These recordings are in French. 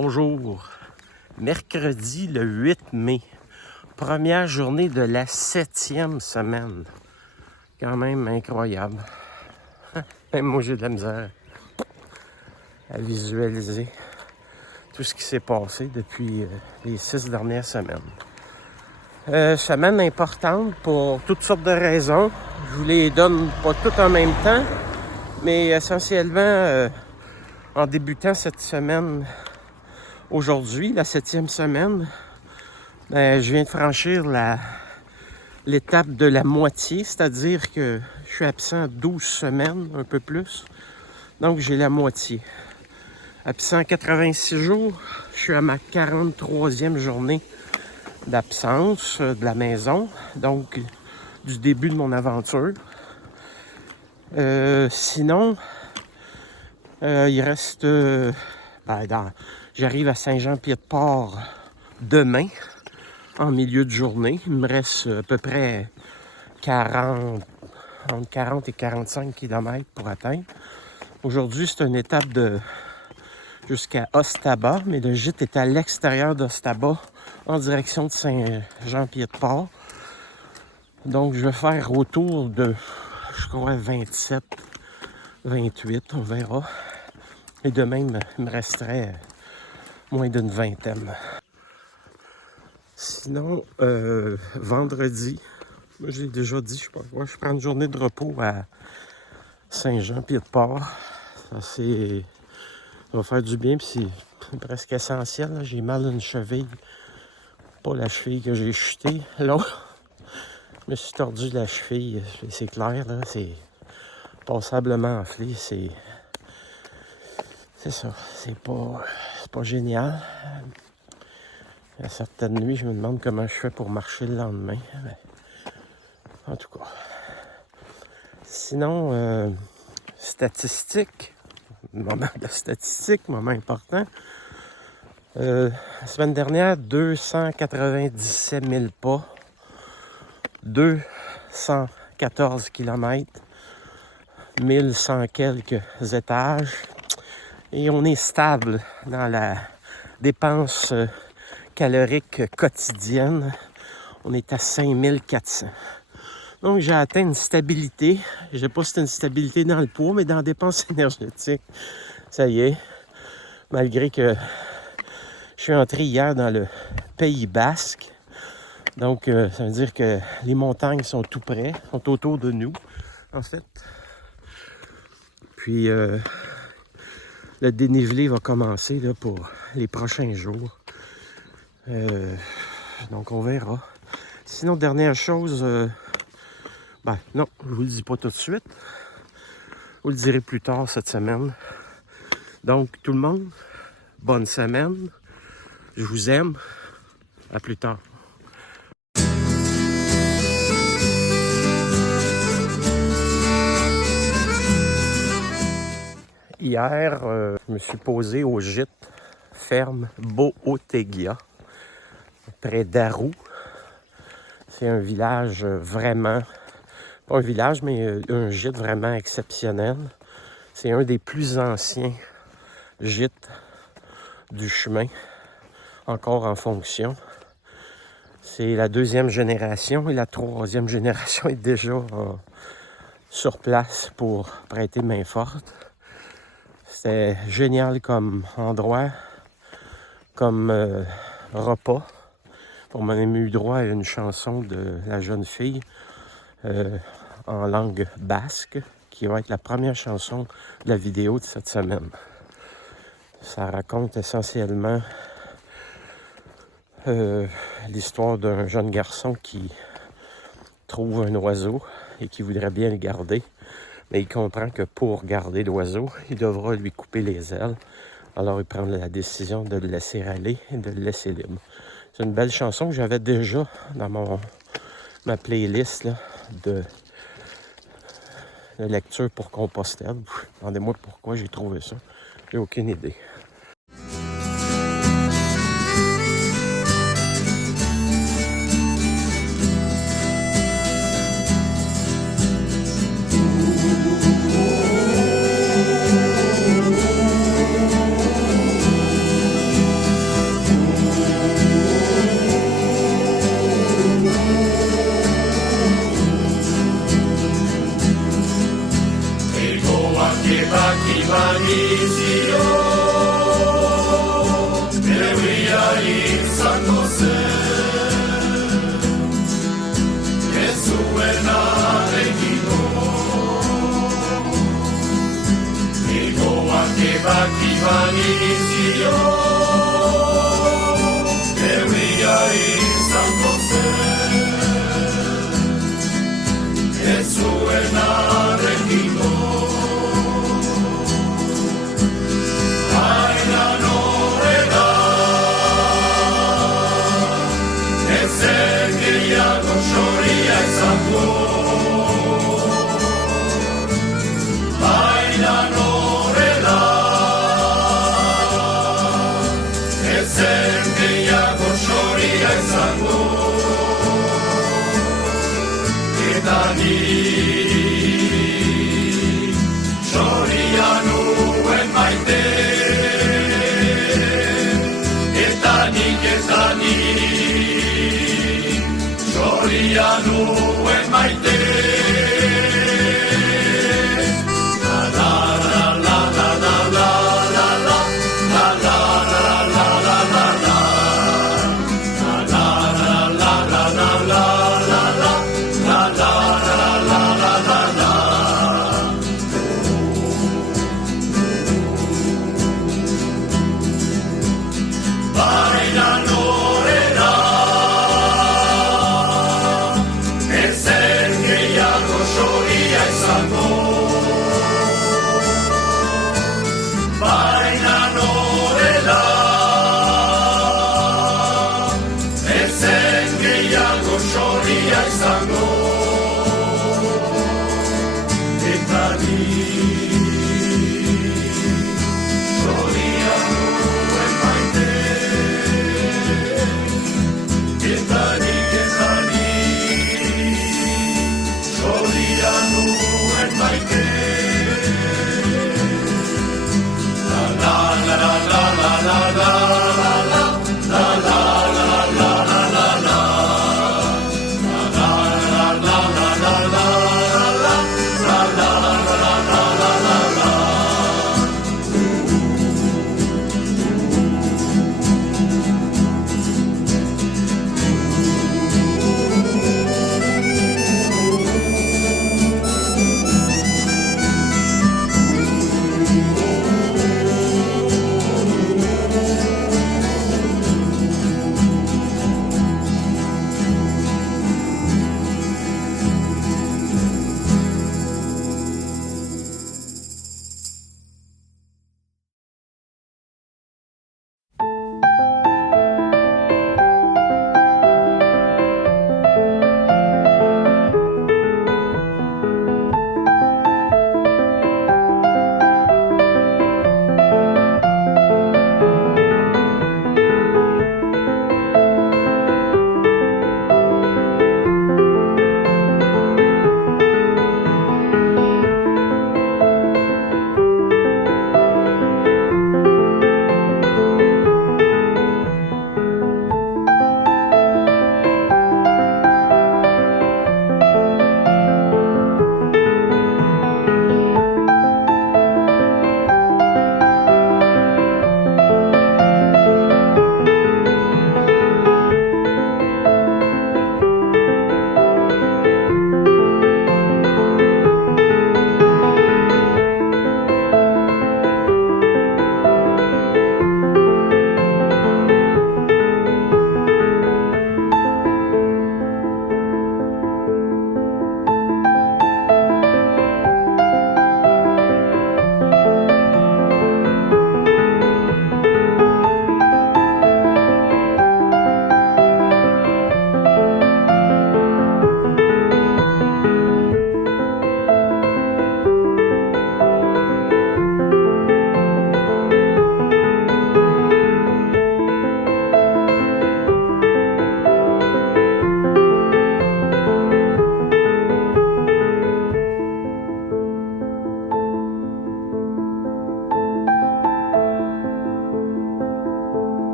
Bonjour. Mercredi le 8 mai, première journée de la 7e semaine. Quand même incroyable. Même moi j'ai de la misère à visualiser tout ce qui s'est passé depuis les 6 dernières semaines. Semaine importante pour toutes sortes de raisons. Je vous les donne pas toutes en même temps, mais essentiellement en débutant cette semaine aujourd'hui, la 7e semaine, je viens de franchir l'étape de la moitié, c'est-à-dire que je suis absent 12 semaines, un peu plus. Donc, j'ai la moitié. Absent 86 jours, je suis à ma 43e journée d'absence de la maison, donc du début de mon aventure. Sinon, il reste... j'arrive à Saint-Jean-Pied-de-Port demain, en milieu de journée. Il me reste à peu près entre 40 et 45 km pour atteindre. Aujourd'hui, c'est une étape jusqu'à Ostaba, mais le gîte est à l'extérieur d'Ostaba, en direction de Saint-Jean-Pied-de-Port. Donc, je vais faire autour de, je crois, 27, 28, on verra. Et demain, il me resterait moins d'une vingtaine. Sinon, vendredi, moi j'ai déjà dit, je prends une journée de repos à Saint-Jean-Pied-de-Port. Ça va faire du bien, puis c'est presque essentiel. Là. J'ai mal à une cheville. Pas la cheville que j'ai chutée. Là, je me suis tordu la cheville. C'est clair, là. C'est passablement enflé. C'est ça. C'est pas génial. Il y a certaines nuits, je me demande comment je fais pour marcher le lendemain. Mais, en tout cas. Sinon, statistiques. Moment de statistiques, moment important. La semaine dernière, 297 000 pas, 214 km, 1100 quelques étages. Et on est stable dans la dépense calorique quotidienne. On est à 5400. Donc, j'ai atteint une stabilité. Je ne sais pas si c'est une stabilité dans le poids, mais dans la dépense énergétique. Ça y est. Malgré que je suis entré hier dans le Pays basque. Donc, ça veut dire que les montagnes sont tout près, sont autour de nous, en fait. Puis, le dénivelé va commencer là, pour les prochains jours. Donc, on verra. Sinon, dernière chose... non, je vous le dis pas tout de suite. Je vous le dirai plus tard cette semaine. Donc, tout le monde, bonne semaine. Je vous aime. À plus tard. Hier, je me suis posé au gîte ferme Bohotegia, près d'Arou. C'est un village vraiment... Pas un village, mais un gîte vraiment exceptionnel. C'est un des plus anciens gîtes du chemin, encore en fonction. C'est la 2e génération et la 3e génération est déjà sur place pour prêter main forte. C'était génial comme endroit, comme repas. On m'a même eu droit à une chanson de la jeune fille en langue basque, qui va être la première chanson de la vidéo de cette semaine. Ça raconte essentiellement l'histoire d'un jeune garçon qui trouve un oiseau et qui voudrait bien le garder, mais il comprend que pour garder l'oiseau, il devra lui couper les ailes. Alors il prend la décision de le laisser aller et de le laisser libre. C'est une belle chanson que j'avais déjà dans ma playlist là, de lecture pour Compostelle. Demandez-moi pourquoi j'ai trouvé ça. J'ai aucune idée.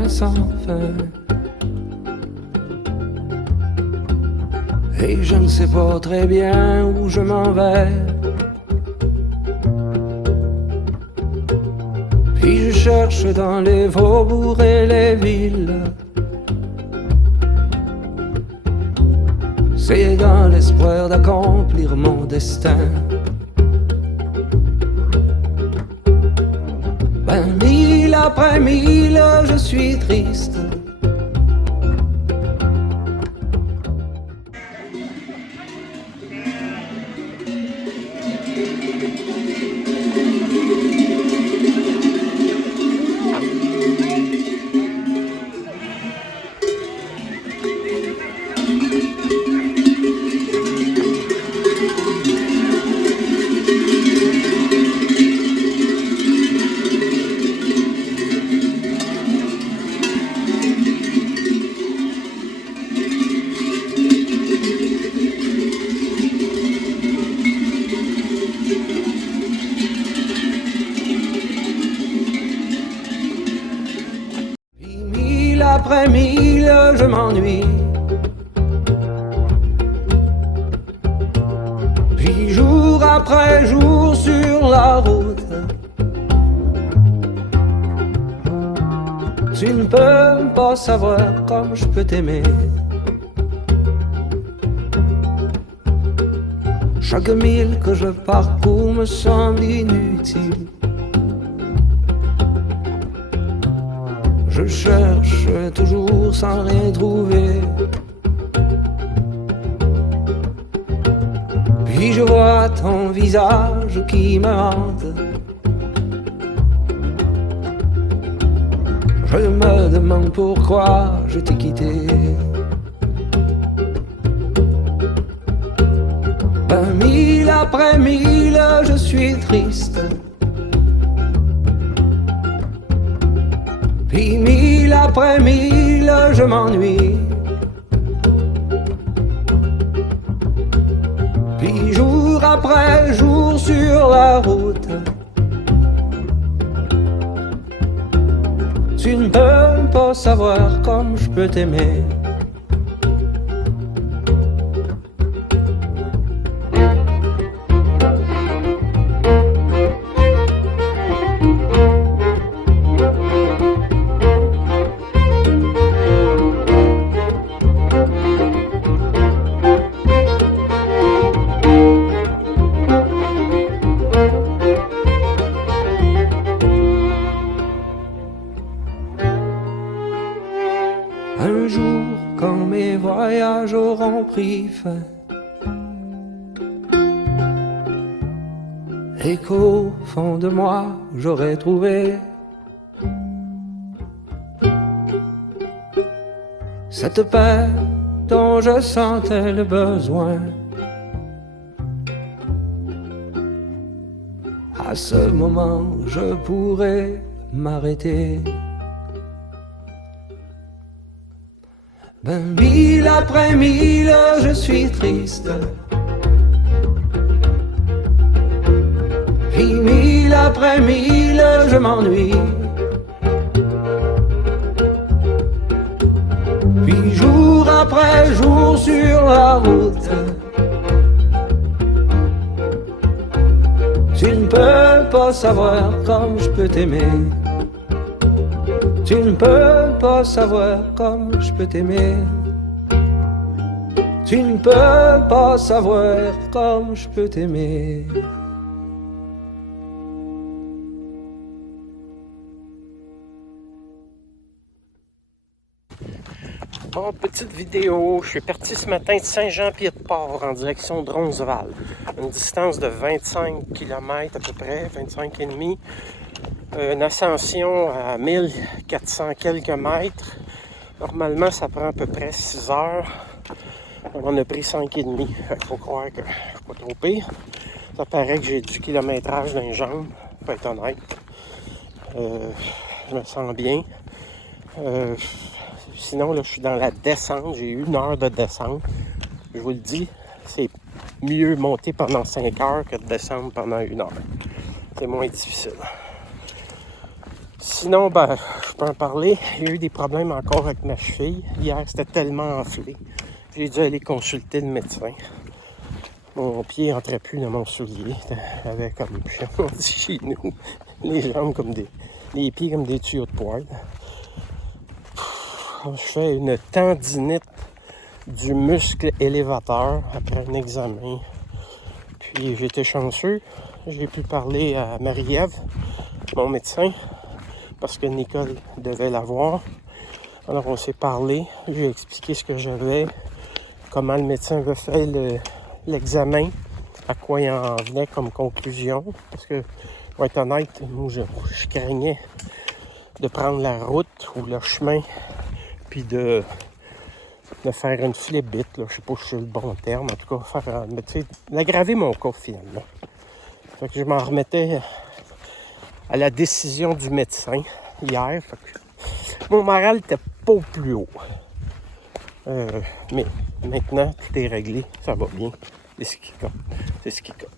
chemin sans fin. Et je ne sais pas très bien où je m'en vais. Puis je cherche dans les faubourgs et les villes. C'est dans l'espoir d'accomplir mon destin. Mille après mille, je suis triste. Après mille, je m'ennuie. Puis jour après jour sur la route, tu ne peux pas savoir comme je peux t'aimer. Chaque mille que je parcours me semble inutile. Je cherche toujours sans rien trouver. Puis je vois ton visage qui me hante. Je me demande pourquoi je t'ai quitté. Mille après mille, je suis triste. Puis mille après mille, je m'ennuie. Puis jour après jour sur la route, tu ne peux pas savoir comme je peux t'aimer. Un jour, quand mes voyages auront pris fin, et qu'au fond de moi, j'aurai trouvé cette paix dont je sentais le besoin. À ce moment, je pourrai m'arrêter. Mille après mille, je suis triste. Puis mille après mille, je m'ennuie. Puis jour après jour sur la route, tu ne peux pas savoir comme je peux t'aimer. Tu ne peux pas savoir comme je peux t'aimer. Tu ne peux pas savoir comme je peux t'aimer. Bon, petite vidéo. Je suis parti ce matin de Saint-Jean-Pied-de-Port en direction de Roncesvalles. Une distance de 25 km à peu près, 25 et demi. Une ascension à 1400 quelques mètres. Normalement, ça prend à peu près 6 heures. On a pris 5 et demi. Il faut croire que je suis pas trop pire. Ça paraît que j'ai du kilométrage dans les jambes, faut être honnête. Je me sens bien. Sinon, là, je suis dans la descente. J'ai eu 1 heure de descente. Je vous le dis, c'est mieux monter pendant 5 heures que de descendre pendant 1 heure. C'est moins difficile. Sinon, ben, je peux en parler. Il y a eu des problèmes encore avec ma cheville. Hier, c'était tellement enflé. J'ai dû aller consulter le médecin. Mon pied n'entrait plus dans mon soulier. J'avais comme, on dit chez nous, les jambes comme les pieds comme des tuyaux de poêle. Je fais une tendinite du muscle élévateur après un examen. Puis j'étais chanceux. J'ai pu parler à Marie-Ève, mon médecin, parce que Nicole devait l'avoir. Alors on s'est parlé. J'ai expliqué ce que j'avais, comment le médecin avait fait l'examen, à quoi il en venait comme conclusion. Parce que, pour être honnête, moi, je craignais de prendre la route ou le chemin, puis de faire une flébite, là. Je sais pas si c'est le bon terme, en tout cas, d'aggraver mon cas finalement. Fait que je m'en remettais à la décision du médecin hier. Fait que mon moral était pas au plus haut. Mais maintenant, tout est réglé, ça va bien. C'est ce qui compte. C'est ce qui compte.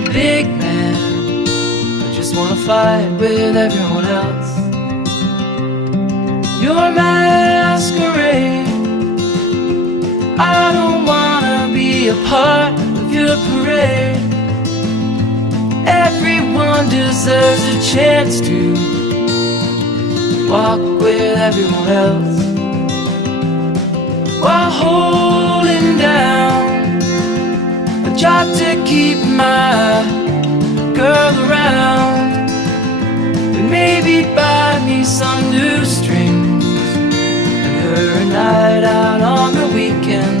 a big man, I just wanna fight with everyone else. Your masquerade, I don't wanna be a part of your parade. Everyone deserves a chance to walk with everyone else, while holding down a job to keep my girl around, and maybe buy me some new strings and her a night out on the weekend.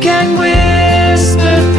can whisper